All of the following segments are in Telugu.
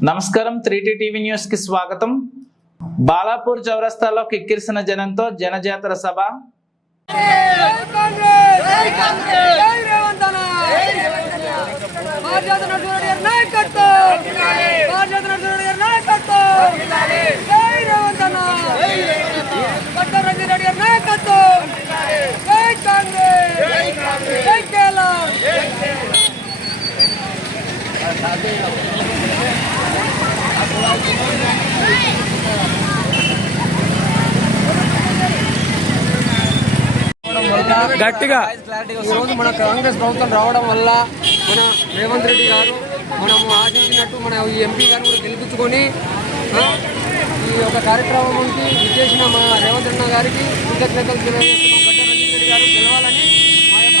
నమస్కారం త్రీటీ టీవీ న్యూస్కి స్వాగతం. బాలాపూర్ చౌరస్తాలో కిక్కిరిసిన జనంతో జనజాతర సభ. నాయకత్వం జై కాంగ్రెస్ జై రేవంత్ అన్న భారతీయ నడుచుడు గారి నాయకత్వం భారతీయ నడుచుడు గారి నాయకత్వం జై రేవంత్ అన్న పట్ట రంజిత్ రెడ్డి గారి నాయకత్వం జై కాంగ్రెస్ జై కాంగ్రెస్ జై కేరళ గట్టిగా. ఈరోజు మన కాంగ్రెస్ ప్రభుత్వం రావడం వల్ల మన రేవంత్ రెడ్డి గారు మనము ఆశించినట్టు మన ఈ ఎంపీ గారు కూడా గెలిపించుకొని ఈ యొక్క కార్యక్రమంకి విచ్చేసిన మా రేవంత్ రెడ్డి గారికి కృతజ్ఞతలు తెలియజేస్తున్నాం. గడ్డ రంజిత్ రెడ్డి గారు గెలవాలని మా యొక్క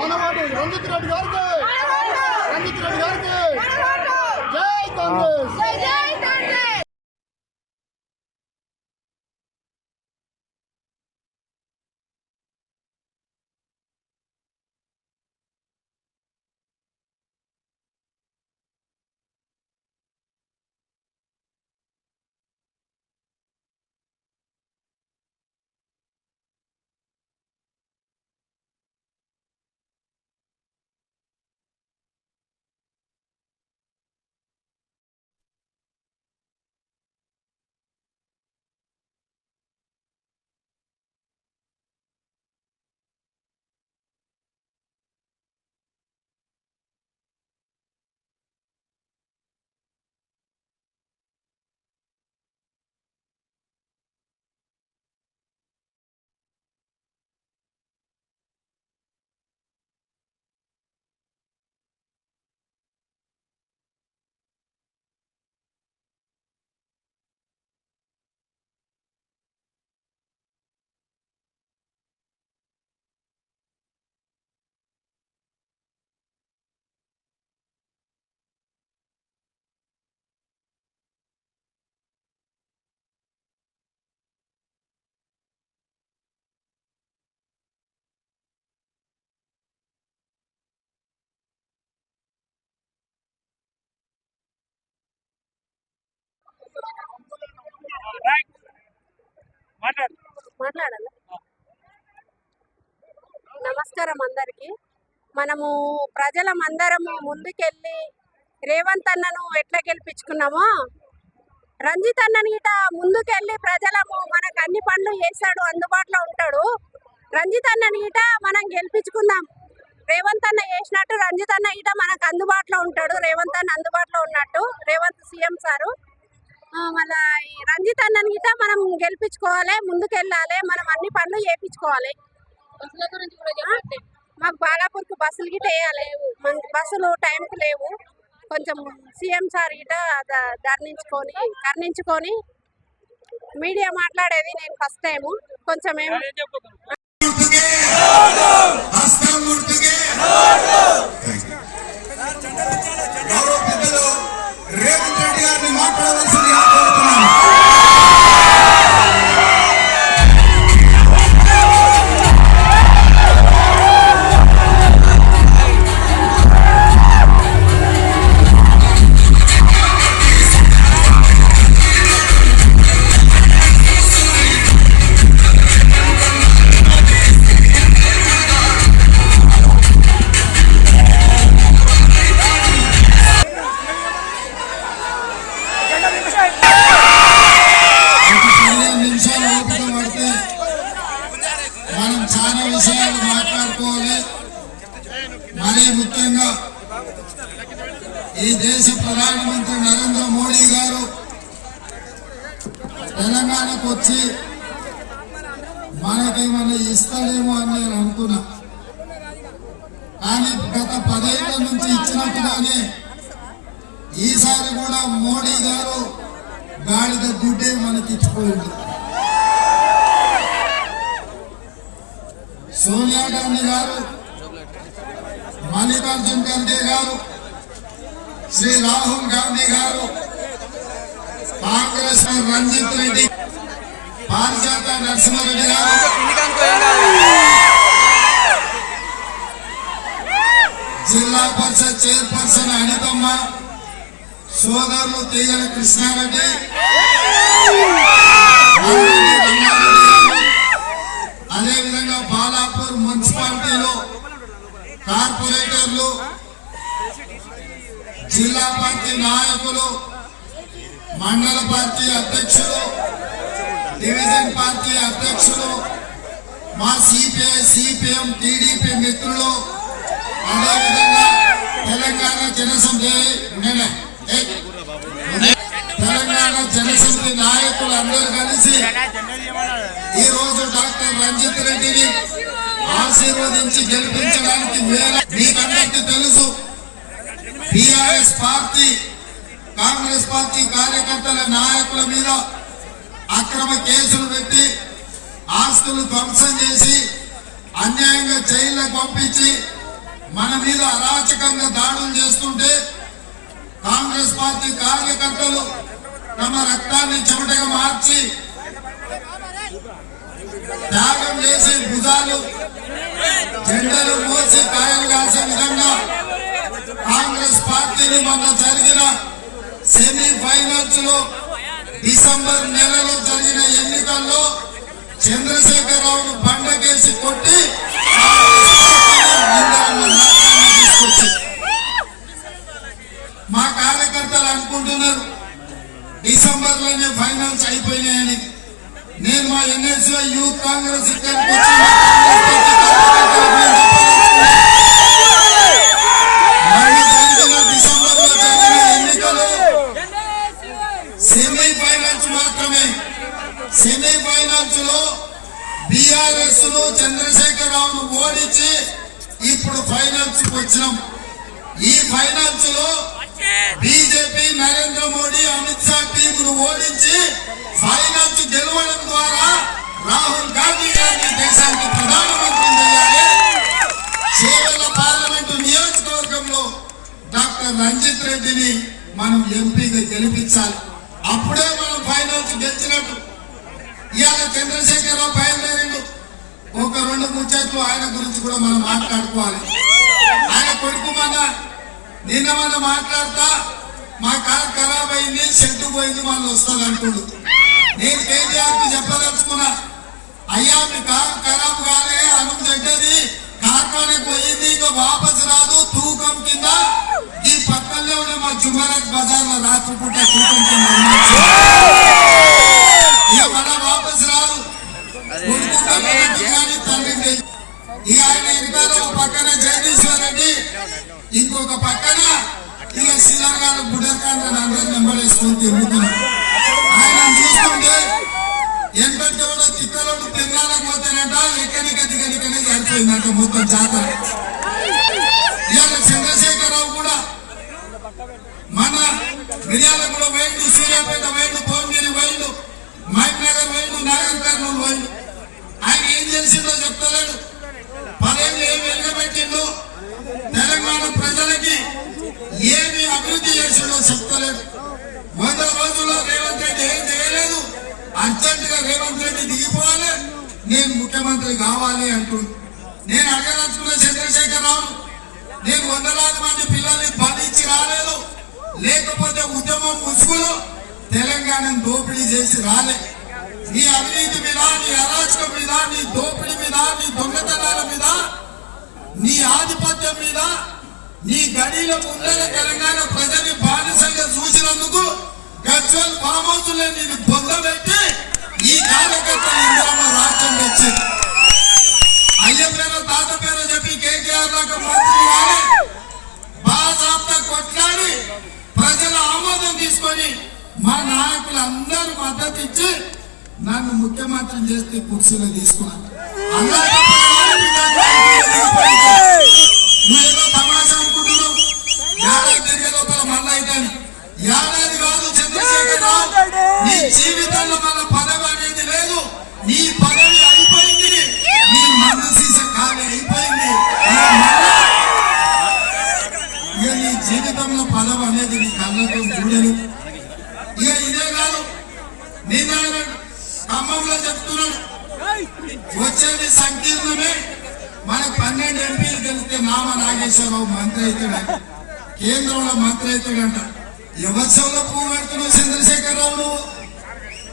మనవి రంజిత్ రెడ్డి గారికి! రంజిత్ రెడ్డి గారికి! జై కాంగ్రెస్! మాట్లాడాలి? నమస్కారం అందరికి. మనము ప్రజలం అందరము ముందుకెళ్ళి రేవంత్ అన్నను ఎట్లా గెలిపించుకున్నామో రంజిత్ అన్నని ఇట ముందుకెళ్ళి ప్రజలము మనకు అన్ని పనులు చేశాడు అందుబాటులో ఉంటాడు. రంజిత్ అన్నని ఇట మనం గెలిపించుకుందాం. రేవంత్ అన్న చేసినట్టు రంజిత్ అన్న ఇట మనకు అందుబాటులో ఉంటాడు. రేవంత్ అన్న అందుబాటులో ఉన్నట్టు. రేవంత్ సీఎం సారు మళ్ళా రంజిత్ అన్నని గిట్ట మనం గెలిపించుకోవాలి ముందుకెళ్ళాలి మనం అన్ని పనులు చేయించుకోవాలి మాకు బాలాపూర్కి బస్సులు గిట్ట వేయాలి. మన బస్సులు టైంకి లేవు. కొంచెం సీఎం సార్ గిట ద- ధర్నించుకొని కర్ణించుకొని మీడియా మాట్లాడేది నేను ఫస్ట్ టైము. కొంచెం ఏమి మనం చాలా విషయాలు మాట్లాడుకోవాలి. మరీ ముఖ్యంగా ఈ దేశ ప్రధానమంత్రి నరేంద్ర మోడీ గారు తెలంగాణకు వచ్చి మనకేమన్నా ఇస్తాడేమో అని నేను అనుకున్నా. కానీ గత పదేళ్ళ నుంచి ఇచ్చినట్టుగానే ఈసారి కూడా మోడీ గారు గాడిద గుడ్డే మనకి ఇచ్చిపోయింది సోనియా గాంధీ గారు మల్లికార్జున్ ఖర్గే గారు శ్రీ రాహుల్ గాంధీ గారు కాంగ్రెస్ రంజిత్ రెడ్డి పారిజాత నరసింహారెడ్డి గారు. జిల్లా పరిషత్ చైర్పర్సన్ అనితమ్మ సోదరులు తీగల కృష్ణారెడ్డి రంగారెడ్డి అదేవిధంగా బాలాపూర్ మున్సిపాలిటీలో కార్పొరేటర్లు జిల్లా పార్టీ నాయకులు మండల పార్టీ అధ్యక్షులు డివిజన్ పార్టీ అధ్యక్షులు మా సిపిఐ సిపిఎం టీడీపీ మిత్రులు అదేవిధంగా తెలంగాణ జనసమితి తెలంగాణ జనసమితి నాయకులు. అందరూ కలిసి ఈ రోజు డాక్టర్ రంజిత్ రెడ్డిని ఆశీర్వదించి గెలిపించడానికి వేల మీకందరికీ తెలుసు. టిఆర్ఎస్ పార్టీ కాంగ్రెస్ పార్టీ కార్యకర్తల నాయకుల మీద అక్రమ కేసులు పెట్టి ఆస్తులు ధ్వంసం చేసి అన్యాయంగా జైళ్ళకు పంపించి మన మీద అరాచకంగా దాడులు చేస్తుంటే కాంగ్రెస్ పార్టీ కార్యకర్తలు తమ రక్తాన్ని చెమటగా మార్చి త్యాగం చేసి భుజాలు జెండలు మోసి కాయలు కాసే విధంగా కాంగ్రెస్ పార్టీని మొన్న జరిగిన సెమీఫైనల్స్లో డిసెంబర్ నెలలో జరిగిన ఎన్నికల్లో చంద్రశేఖరరావును బండకేసి కొట్టి మా కార్యకర్తలు అనుకుంటున్నారు డిసెంబర్లోనే ఫైనల్స్ అయిపోయినాయని. నేను మా ఎన్ఎస్ఓ యూత్ కాంగ్రెస్ ఇక్కడికి నుంచి ఫైనాన్స్ గెలవడం ద్వారా రాహుల్ గాంధీ గారిని దేశానికి ప్రధానమంత్రి చేయాలి. చేవెళ్ళ పార్లమెంటు నియోజకవర్గంలో డాక్టర్ రంజిత్ రెడ్డిని మనం ఎంపీగా గెలిపించాలి. అప్పుడే మనం ఫైనాన్స్ గెలిచినట్టు. ఇవాళ చంద్రశేఖరరావు బయలుదేరిండు. ఒక రెండు ముచ్చట్లు ఆయన గురించి కూడా మనం మాట్లాడుకోవాలి. ఆయన కొడుకు మన నిన్న మన మాట్లాడతా మా కార్ ఖరాబ్ అయింది షెడ్డు పోయింది వాళ్ళు వస్తుంది అంటుడు. నేను కేటీఆర్ చెప్పదలుచుకున్నా అయ్యా మీ కారు ఖరాబ్ కాలే అనుకు చెడ్డది కార్ఖానే పోయింది ఇంకా వాపసు రాదు తూకం కింద ఈ పక్కనే ఉన్న మా జుమరాజ్ బజార్లో రాత్రిపూట తిన్నాలకు పోతేనంట ఎక్కడిక సరిపోయిందంట మొత్తం జాతర. ఇవాళ చంద్రశేఖరరావు కూడా మన మిర్యాలగూడ వైండు సూర్యాపేట వైండు భువనగిరి వైండు మహబ్ వైండు నగర్ కర్నూలు వైండు ఆయన ఏం చెప్తలేడు. పదేళ్ళు ఏం వెలుగబెట్టిందో ముఖ్యమంత్రి కావాలి అంటుంది నేను అడగదలుచుకున్న చంద్రశేఖరరావు నేను వందలాది మంది పిల్లల్ని బలించి రాలేదు. లేకపోతే ఉద్యమం ముసుగులో తెలంగాణను దోపిడీ చేసి రాలే. నీ అవినీతి మీద నీ అరాచకం మీద నీ దోపిడీ మీద నీ దొంగతనాల మీద నీ ఆధిపత్యం మీద నీ గడిలో ముందర తెలంగాణ ప్రజల్ని బానిసంగా చూసినందుకు గజ్వల్ ఫామ్ హౌస్లో నేను ఈ కార్యకర్తలు ఇందిరమ్మ రాష్ట్రం తెచ్చి అయ్య పేరు తాత పేరు చెప్పి కేకేఆర్ దాకా మంత్రి కానీ బాజాప్త కొట్లాడి ప్రజల ఆమోదం తీసుకొని మా నాయకులందరూ మద్దతు ఇచ్చి నన్ను ముఖ్యమంత్రి చేస్తే కుర్చీలో తీసుకున్నాను నువ్వేదో తమాషా అనుకుంటున్నావు? మళ్ళీ అయితే ఏడాది కాదు చంద్రశేఖర్ రావు. నీ జీవితంలో మన పదవి అనేది లేదు. నీ పదవి అయిపోయింది. నీ మందు సీస ఖాళీ అయిపోయింది. ఇక నీ జీవితంలో పదవి అనేది నీ కళ్ళతో చూడలు ఇక ఇదే కాదు నేను ఖమ్మంలో చెప్తున్నాడు. వచ్చేది సంకీర్ణమే. మన పన్నెండు ఎంపీలు గెలిస్తే నామ నాగేశ్వరరావు మంత్రి అవుతాడు కేంద్రంలో మంత్రి అవుతాడంట. యువత్సవంలో పువ్వు చంద్రశేఖర్ చంద్రశేఖరరావు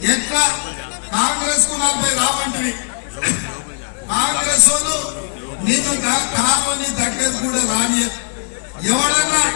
ఎట్లా కాంగ్రెస్కు నలభై రావంటివి. కాంగ్రెస్ వాళ్ళు నిన్ను కారుని దగ్గర కూడా రాని ఎవడన్నా